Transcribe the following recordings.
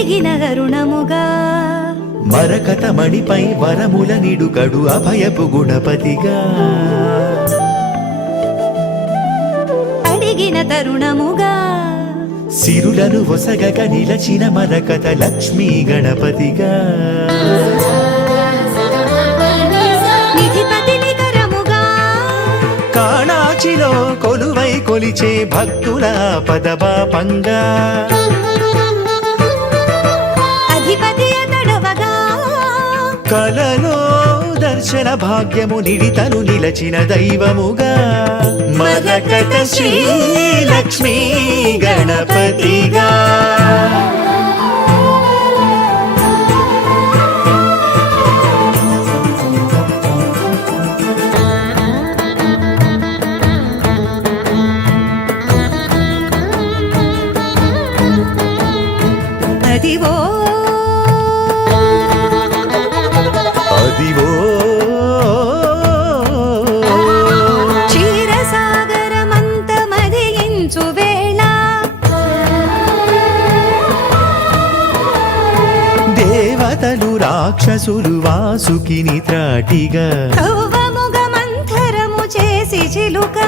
అడిగిన కరుణముగా మరకత మణిపై వరముల నిడుకడు అభయపు గుణపతిగా అడిగిన తరుణముగా సిరులను ఒసగక నిలచిన మరకత లక్ష్మీ గణపతిగా నిధిపతిని కరముగా కాణాచిలో కొలువై కొలిచే భక్తుల పదపాపంగా అధిపతి అతడవగా కలలో దర్శన భాగ్యము నిడితను నిలచిన దైవముగా మరకత శ్రీ లక్ష్మీ గణపతిగా అదివో అదివో క్షీరసాగరమంత మదియించు వేళ దేవతలు రాక్షసులు వాసుకిని త్రాటిగా కవ్వముగ మంథరము చేసి చిలుక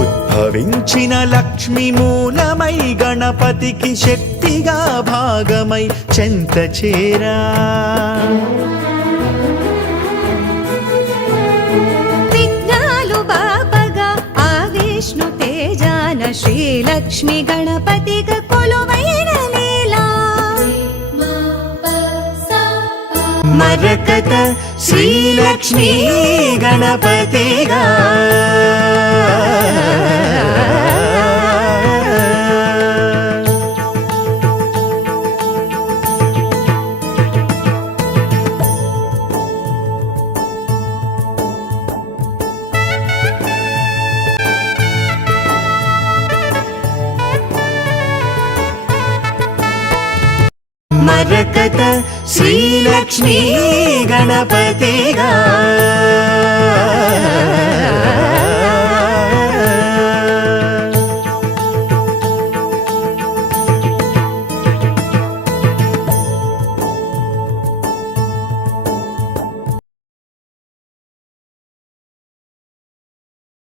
ఉద్భవించిన లక్ష్మి మూలమై గణపతికి శక్తిగా భాగమై చెంత చేరా విఘ్నాలు బాపగా ఆ విష్ణు తేజాన శ్రీలక్ష్మి గణపతిగా కొలువైన లీలా మరకత శ్రీలక్ష్మీ గణపతిగా మరకత శ్రీలక్ష్మీ గణపతిగా